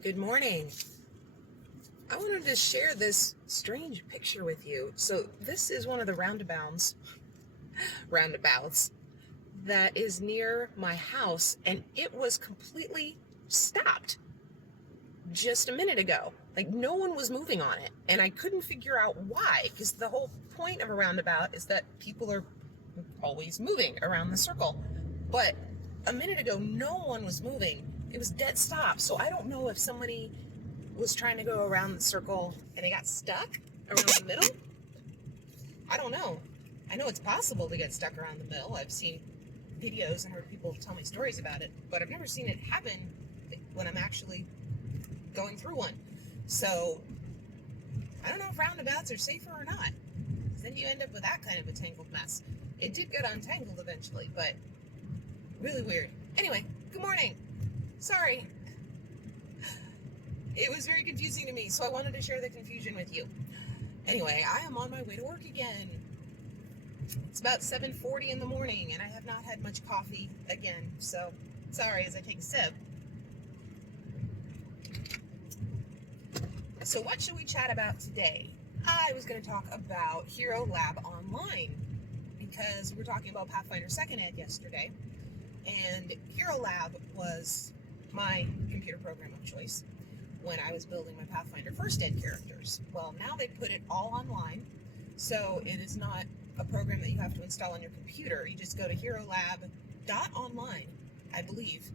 Good morning. I wanted to share this strange picture with you. So this is one of the roundabouts that is near my house, and it was completely stopped just a minute ago. Like no one was moving on it, and I couldn't figure out why, because the whole point of a roundabout is that people are always moving around the circle. But a minute ago, no one was moving. It was dead stop. So I don't know if somebody was trying to go around the circle and it got stuck around the middle. I don't know. I know it's possible to get stuck around the middle. I've seen videos and heard people tell me stories about it, but I've never seen it happen when I'm actually going through one. So I don't know if roundabouts are safer or not. Then you end up with that kind of a tangled mess. It did get untangled eventually, but really weird. Anyway, good morning. Sorry. It was very confusing to me, so I wanted to share the confusion with you. Anyway, I am on my way to work again. It's about 7:40 in the morning, and I have not had much coffee again, so sorry as I take a sip. So what should we chat about today? I was going to talk about HeroLab Online, because we were talking about Pathfinder 2nd Ed yesterday, and HeroLab was my computer program of choice when I was building my Pathfinder 1st Ed characters. Well, now they put it all online, so it is not a program that you have to install on your computer. You just go to HeroLab.online, I believe,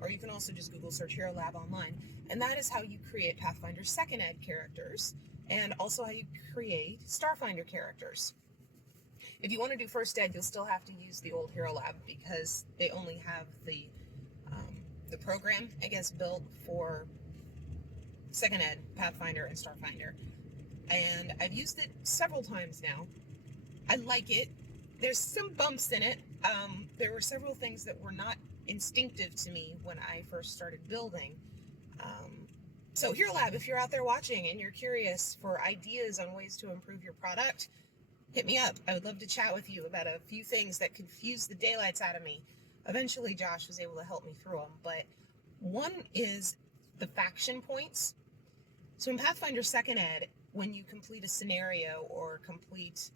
or you can also just Google search HeroLab Online, and that is how you create Pathfinder 2nd Ed characters, and also how you create Starfinder characters. If you want to do First Ed, you'll still have to use the old HeroLab because they only have the program, I guess, built for 2nd Ed, Pathfinder, and Starfinder. And I've used it several times now. I like it. There's some bumps in it. There were several things that were not instinctive to me when I first started building. So HeroLab, if you're out there watching and you're curious for ideas on ways to improve your product, hit me up. I would love to chat with you about a few things that confused the daylights out of me. Eventually, Josh was able to help me through them, but one is the faction points. So in Pathfinder 2nd Ed, when you complete a scenario or complete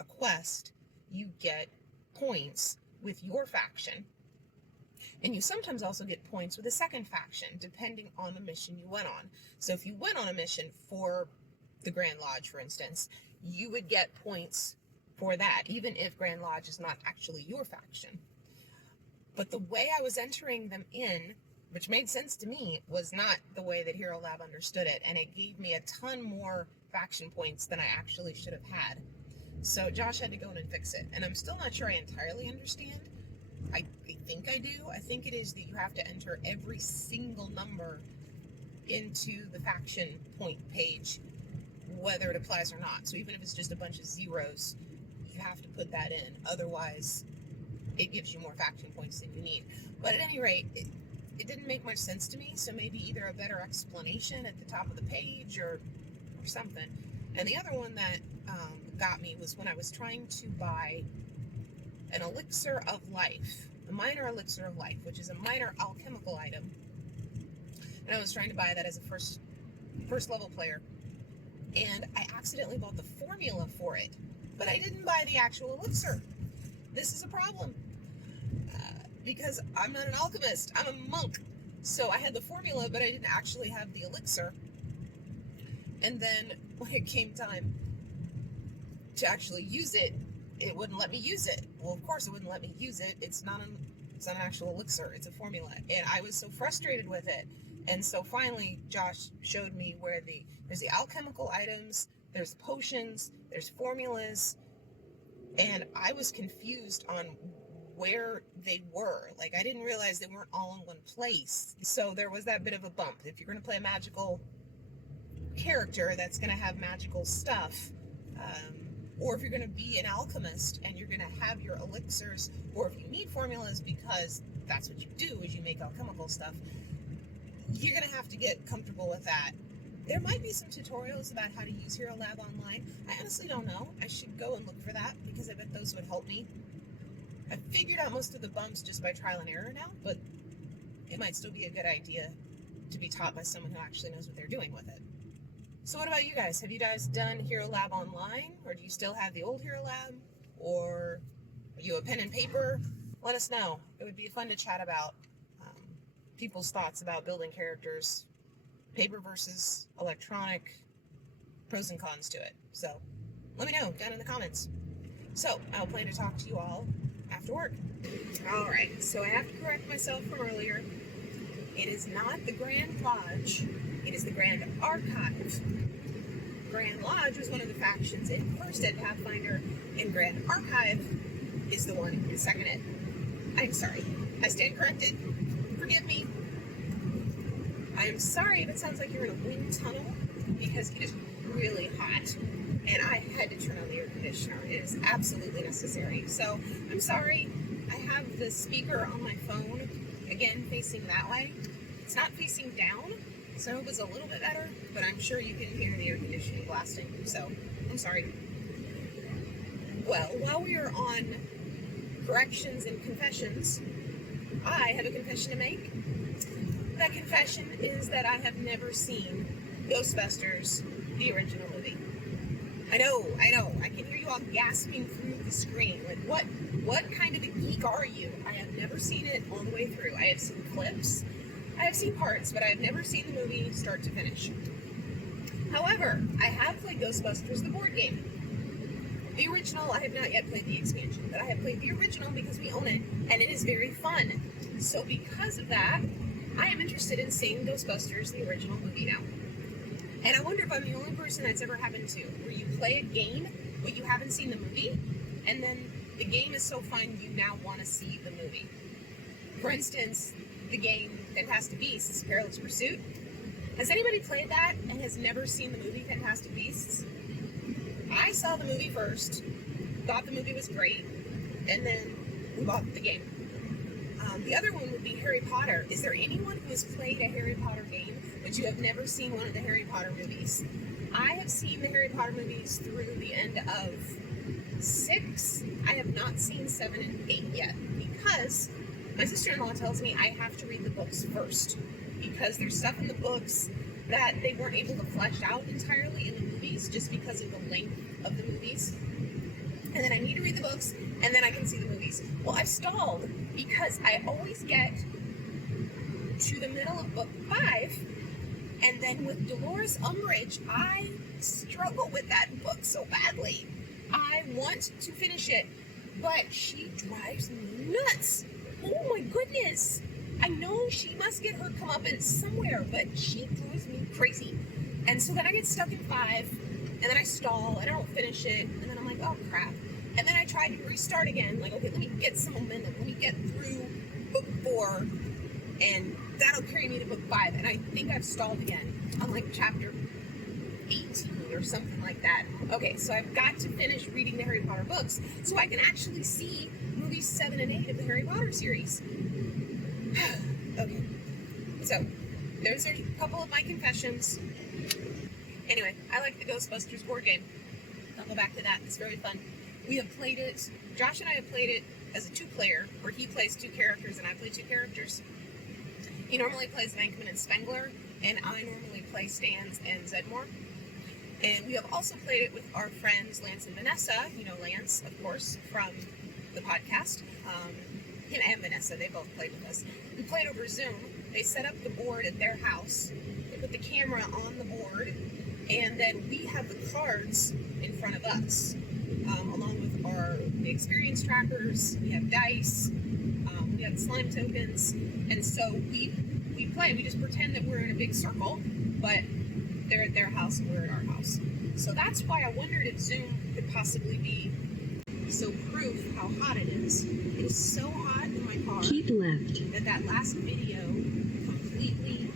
a quest, you get points with your faction. And you sometimes also get points with a second faction, depending on the mission you went on. So if you went on a mission for the Grand Lodge, for instance, you would get points for that, even if Grand Lodge is not actually your faction. But the way I was entering them in, which made sense to me, was not the way that HeroLab understood it, and it gave me a ton more faction points than I actually should have had. So Josh had to go in and fix it, and I'm still not sure I entirely understand. I think I do. I think it is that you have to enter every single number into the faction point page, whether it applies or not. So even if it's just a bunch of zeros, you have to put that in. Otherwise, it gives you more faction points than you need. But at any rate, it didn't make much sense to me, so maybe either a better explanation at the top of the page or something. And the other one that got me was when I was trying to buy an elixir of life, a minor elixir of life, which is a minor alchemical item. And I was trying to buy that as a first level player. And I accidentally bought the formula for it, but I didn't buy the actual elixir. This is a problem. Because I'm not an alchemist, I'm a monk. So I had the formula, but I didn't actually have the elixir. And then when it came time to actually use it, it wouldn't let me use it. Well, of course it wouldn't let me use it. It's not an actual elixir, it's a formula. And I was so frustrated with it. And so finally, Josh showed me where there's the alchemical items, there's potions, there's formulas, and I was confused on where they were. Like, I didn't realize they weren't all in one place. So there was that bit of a bump. If you're going to play a magical character that's going to have magical stuff, or if you're going to be an alchemist and you're going to have your elixirs, or if you need formulas because that's what you do is you make alchemical stuff, you're going to have to get comfortable with that. There might be some tutorials about how to use HeroLab Online. I honestly don't know. I should go and look for that because I bet those would help me. I figured out most of the bumps just by trial and error now, but it might still be a good idea to be taught by someone who actually knows what they're doing with it. So what about you guys? Have you guys done HeroLab Online, or do you still have the old HeroLab, or are you a pen and paper? Let us know. It would be fun to chat about people's thoughts about building characters, paper versus electronic, pros and cons to it. So let me know down in the comments. So I'll plan to talk to you all after work. All right, so I have to correct myself from earlier. It is not the Grand Lodge, it is the Grand Archive. Grand Lodge was one of the factions in First Ed Pathfinder, and Grand Archive is the one in Second Ed. I'm sorry. I stand corrected. Forgive me. I am sorry if it sounds like you're in a wind tunnel, because it is really hot, and I had to turn on the air conditioner. It is absolutely necessary. So I'm sorry. I have the speaker on my phone, again, facing that way. It's not facing down, so I hope it's a little bit better, but I'm sure you can hear the air conditioning blasting, so I'm sorry. Well, while we are on corrections and confessions, I have a confession to make. That confession is that I have never seen Ghostbusters, the original movie. I know, I can hear you all gasping through the screen. Like, what kind of a geek are you? I have never seen it all the way through. I have seen clips, I have seen parts, but I have never seen the movie start to finish. However, I have played Ghostbusters, the board game. The original, I have not yet played the expansion, but I have played the original because we own it, and it is very fun. So because of that, I am interested in seeing Ghostbusters, the original movie now. And I wonder if I'm the only person that's ever happened to, where you play a game, but you haven't seen the movie, and then the game is so fun you now want to see the movie. For instance, the game Fantastic Beasts, Perilous Pursuit. Has anybody played that and has never seen the movie Fantastic Beasts? I saw the movie first, thought the movie was great, and then we bought the game. The other one would be Harry Potter. Is there anyone who has played a Harry Potter game, but you have never seen one of the Harry Potter movies? I have seen the Harry Potter movies through the end of 6. I have not seen 7 and 8 yet, because my sister-in-law tells me I have to read the books first, because there's stuff in the books that they weren't able to flesh out entirely in the movies just because of the length of the movies. And then I need to read the books, and then I can see the movies. Well, I've stalled because I always get to the middle of book 5, and then with Dolores Umbridge, I struggle with that book so badly. I want to finish it, but she drives me nuts. Oh my goodness. I know she must get her comeuppance somewhere, but she drives me crazy. And so then I get stuck in 5, and then I stall, and I don't finish it, and then I'm like, oh crap. And then I try to restart again, like, okay, let me get some momentum, let me get through book 4, and that'll carry me to book 5, and I think I've stalled again on like chapter 18 or something like that. Okay, so I've got to finish reading the Harry Potter books so I can actually see movies 7 and 8 of the Harry Potter series. Okay, so there's a couple of my confessions. Anyway, I like the Ghostbusters board game. I'll go back to that. It's very fun. We have played it, Josh and I have played it as a 2-player, where he plays 2 characters and I play 2 characters. He normally plays Venkman and Spengler, and I normally play Stans and Zedmore. And we have also played it with our friends Lance and Vanessa. You know Lance, of course, from the podcast. Him and Vanessa, they both played with us. We played over Zoom. They set up the board at their house. They put the camera on the board, and then we have the cards in front of us, along with our experience trackers. We have dice. We have slime tokens. And so we play. We just pretend that we're in a big circle, but they're at their house and we're at our house. So that's why I wondered if Zoom could possibly be so proof how hot it is. It is so hot in my car. Keep left. That last video completely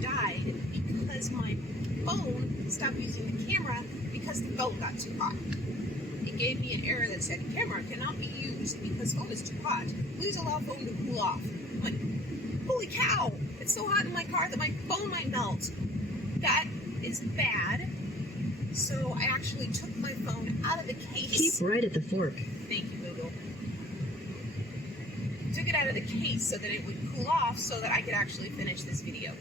died because my phone stopped using the camera because the phone got too hot. It gave me an error that said camera cannot be used because phone is too hot. Please allow phone to cool off. I'm like, holy cow! It's so hot in my car that my phone might melt. That is bad. So I actually took my phone out of the case. Keep right at the fork. Thank you, Google. Took it out of the case so that it would cool off so that I could actually finish this video.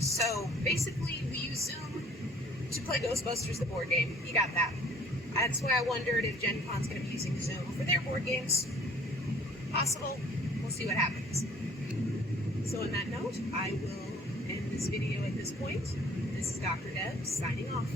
So basically, we use Zoom to play Ghostbusters, the board game. You got that. That's why I wondered if Gen Con's going to be using Zoom for their board games. Possible. We'll see what happens. So on that note, I will end this video at this point. This is Dr. Deb signing off.